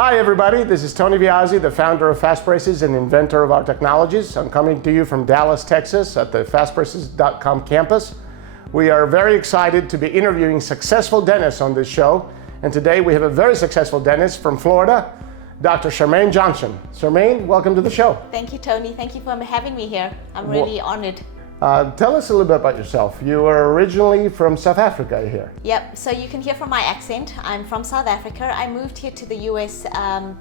Hi everybody, this is Tony Viazzi, the founder of Fastbraces and inventor of our technologies. I'm coming to you from Dallas, Texas at the Fastbraces.com campus. We are very excited to be interviewing successful dentists on this show. And today we have a very successful dentist from Florida, Dr. Charmaine Johnson. Charmaine, welcome to the show. Thank you, Tony. Thank you for having me here. I'm really honored. Tell us a little bit about yourself. You are originally from South Africa, I hear. Yep, so you can hear from my accent. I'm from South Africa. I moved here to the US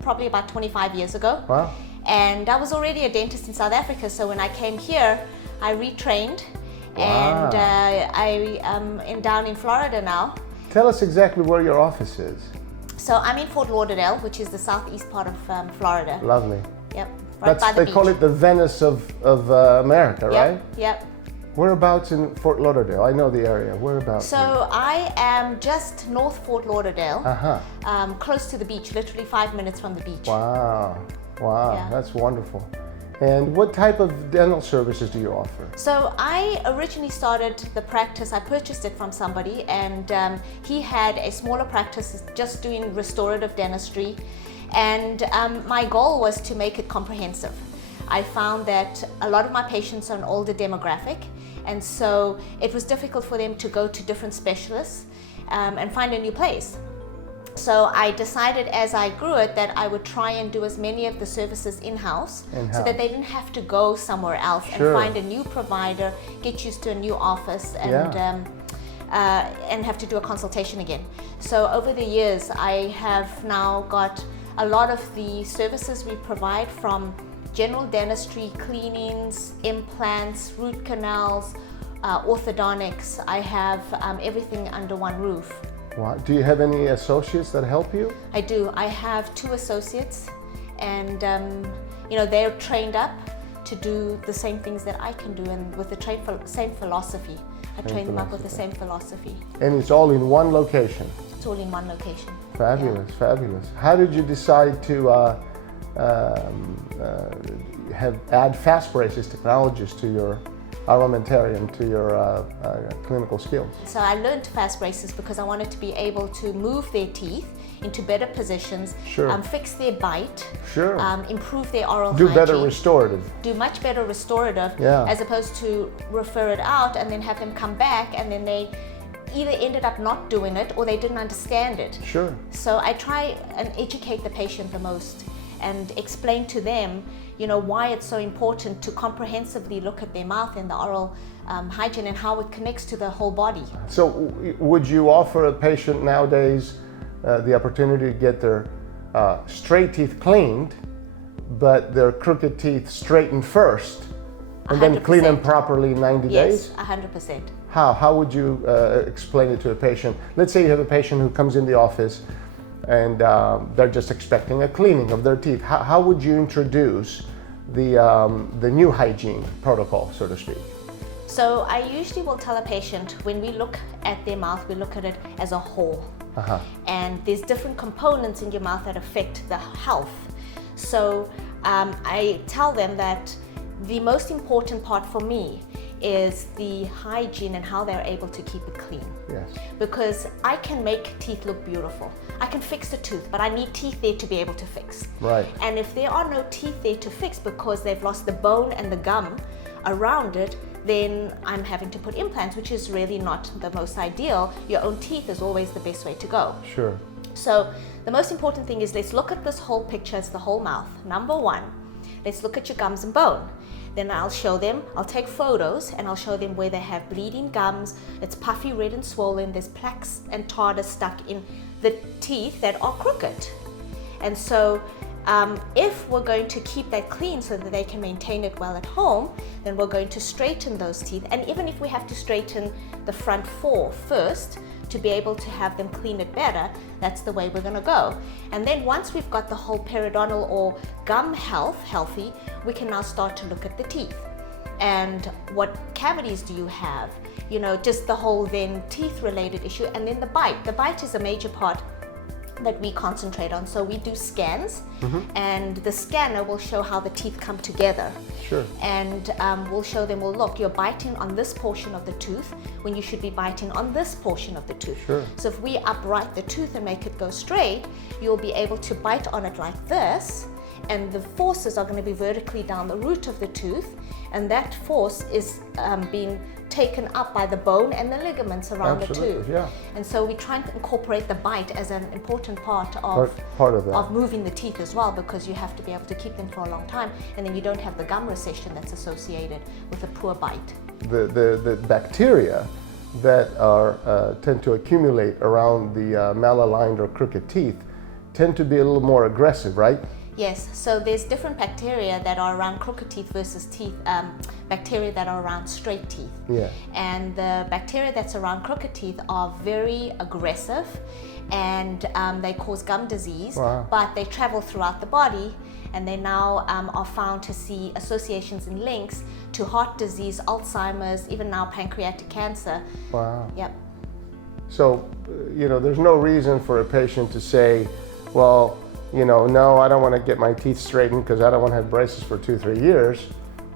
probably about 25 years ago. Wow. And I was already a dentist in South Africa, so when I came here, I retrained. Wow. And I am down in Florida now. Tell us exactly where your office is. So I'm in Fort Lauderdale, which is the southeast part of Florida. Lovely. Yep, right by the they beach. call it the Venice of America, right? Yep. Whereabouts in Fort Lauderdale? I know the area. Whereabouts? So I am just north Fort Lauderdale, close to the beach, literally 5 minutes from the beach. Wow, Yeah. That's wonderful. And what type of dental services do you offer? So I originally started the practice, I purchased it from somebody, and he had a smaller practice just doing restorative dentistry. And my goal was to make it comprehensive. I found that a lot of my patients are an older demographic, and so it was difficult for them to go to different specialists and find a new place. So I decided as I grew it that I would try and do as many of the services in-house so that they didn't have to go somewhere else and find a new provider, get used to a new office, and have to do a consultation again. So over the years, I have now got a lot of the services we provide, from general dentistry, cleanings, implants, root canals, orthodontics. I have everything under one roof. Wow. Do you have any associates that help you? I do. I have 2 associates, and they're trained up to do the same things that I can do, and with the same philosophy. I train them up with the same philosophy. And it's all in one location? It's all in one location. Fabulous, fabulous. How did you decide to add Fastbraces technologies to your armamentarium, to your clinical skills? So I learned Fastbraces because I wanted to be able to move their teeth into better positions, fix their bite, improve their oral hygiene. Do better restorative. Do much better restorative, as opposed to refer it out and then have them come back and then they either ended up not doing it or they didn't understand it. Sure. So I try and educate the patient the most and explain to them, why it's so important to comprehensively look at their mouth and the oral hygiene and how it connects to the whole body. So would you offer a patient nowadays the opportunity to get their straight teeth cleaned, but their crooked teeth straightened first, and 100%. Then clean them properly in 90 days? Yes, 100%. How would you explain it to a patient? Let's say you have a patient who comes in the office and they're just expecting a cleaning of their teeth. How would you introduce the new hygiene protocol, so to speak? So I usually will tell a patient, when we look at their mouth, we look at it as a whole. And there's different components in your mouth that affect the health. So I tell them that the most important part for me is the hygiene and how they're able to keep it clean. Yes. Because I can make teeth look beautiful. I can fix the tooth, but I need teeth there to be able to fix. Right. And if there are no teeth there to fix because they've lost the bone and the gum around it, then I'm having to put implants, which is really not the most ideal. Your own teeth is always the best way to go. Sure. So the most important thing is, let's look at this whole picture as the whole mouth. Number 1, let's look at your gums and bone. Then I'll show them, I'll take photos and I'll show them where they have bleeding gums, it's puffy, red and swollen, there's plaques and tartar stuck in the teeth that are crooked. And so if we're going to keep that clean so that they can maintain it well at home, then we're going to straighten those teeth. And even if we have to straighten the front 4 first to be able to have them clean it better, that's the way we're going to go. And then once we've got the whole periodontal or gum health healthy, we can now start to look at the teeth. And what cavities do you have? Just the whole then teeth related issue. And then the bite. The bite is a major part that we concentrate on. So we do scans, and the scanner will show how the teeth come together. Sure. And we'll show them, well, look, you're biting on this portion of the tooth when you should be biting on this portion of the tooth. Sure. So if we upright the tooth and make it go straight, you'll be able to bite on it like this, and the forces are going to be vertically down the root of the tooth, and that force is being taken up by the bone and the ligaments around the tooth. Yeah. And so we try and incorporate the bite as an important part of that. of moving the teeth as well, because you have to be able to keep them for a long time, and then you don't have the gum recession that's associated with a poor bite. The bacteria that are tend to accumulate around the malaligned or crooked teeth tend to be a little more aggressive, right? Yes, so there's different bacteria that are around crooked teeth versus bacteria that are around straight teeth. Yeah. And the bacteria that's around crooked teeth are very aggressive, and they cause gum disease. Wow. But they travel throughout the body, and they now are found to see associations and links to heart disease, Alzheimer's, even now pancreatic cancer. Wow. Yep. So, there's no reason for a patient to say, well, no, I don't want to get my teeth straightened because I don't want to have braces for 2-3 years.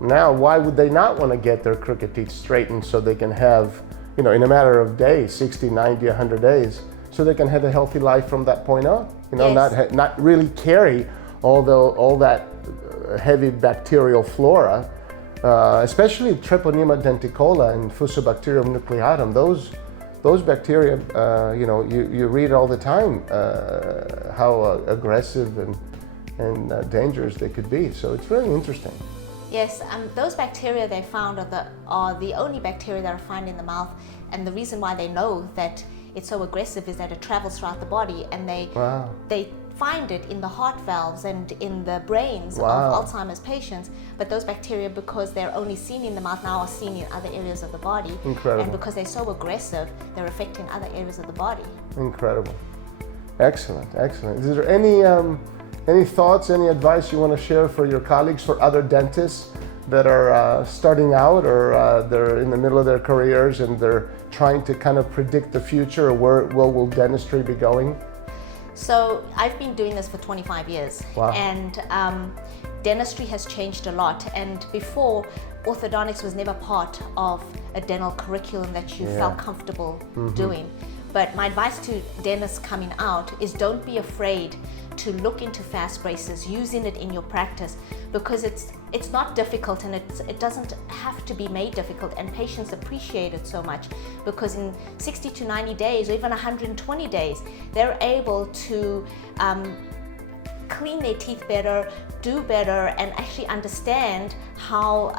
Now, why would they not want to get their crooked teeth straightened so they can have, in a matter of days, 60, 90, 100 days, so they can have a healthy life from that point on? Yes. Not really carry all that heavy bacterial flora, especially Treponema denticola and Fusobacterium nucleatum. Those bacteria, you read all the time how aggressive and dangerous they could be. So it's really interesting. Yes, those bacteria they found are the only bacteria that are found in the mouth, and the reason why they know that it's so aggressive is that it travels throughout the body, and they find it in the heart valves and in the brains of Alzheimer's patients. But those bacteria, because they're only seen in the mouth, now are seen in other areas of the body. Incredible. And because they're so aggressive, they're affecting other areas of the body. Incredible. Excellent, excellent. Is there any thoughts, any advice you want to share for your colleagues, for other dentists that are starting out, or they're in the middle of their careers and they're trying to kind of predict the future, or where will dentistry be going? So I've been doing this for 25 years. Wow. And dentistry has changed a lot. And before, orthodontics was never part of a dental curriculum that you felt comfortable doing. But my advice to dentists coming out is don't be afraid to look into Fastbraces, using it in your practice, because it's not difficult, and it doesn't have to be made difficult, and patients appreciate it so much, because in 60 to 90 days or even 120 days they're able to clean their teeth better, do better, and actually understand how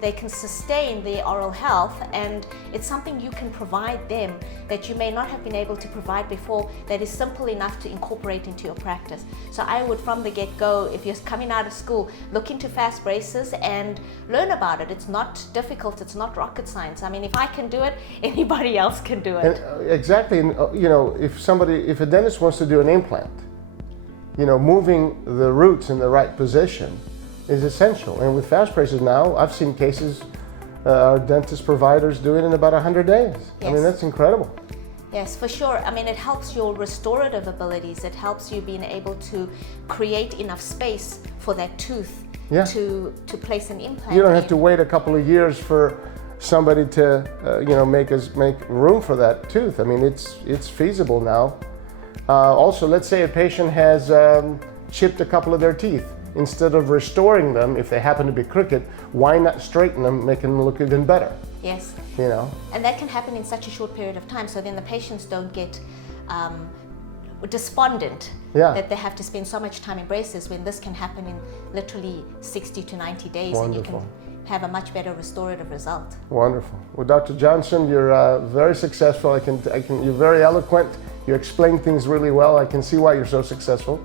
they can sustain their oral health. And it's something you can provide them that you may not have been able to provide before, that is simple enough to incorporate into your practice. So I would, from the get-go, if you're coming out of school, look into Fastbraces and learn about it. It's not difficult, it's not rocket science. I mean, if I can do it, anybody else can do it. And, exactly, and, if a dentist wants to do an implant, moving the roots in the right position is essential. And with Fastbraces now, I've seen cases, our dentist providers do it in about 100 days. Yes. I mean, that's incredible. Yes, for sure. I mean, it helps your restorative abilities. It helps you being able to create enough space for that tooth to place an implant. You don't have to wait a couple of years for somebody to, make room for that tooth. I mean, it's feasible now. Also, let's say a patient has chipped a couple of their teeth. Instead of restoring them, if they happen to be crooked, why not straighten them, make them look even better? Yes. And that can happen in such a short period of time, so then the patients don't get despondent that they have to spend so much time in braces, when this can happen in literally 60 to 90 days. Wonderful. And you can have a much better restorative result. Wonderful. Well, Dr. Johnson, you're very successful. You're very eloquent. You explain things really well. I can see why you're so successful.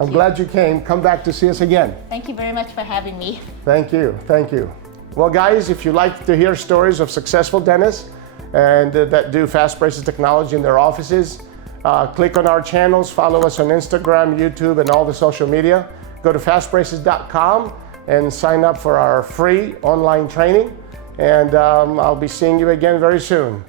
I'm glad you came. Come back to see us again. Thank you very much for having me. Thank you. Thank you. Well, guys, if you like to hear stories of successful dentists and that do Fastbraces technology in their offices, click on our channels, follow us on Instagram, YouTube, and all the social media. Go to fastbraces.com and sign up for our free online training. And I'll be seeing you again very soon.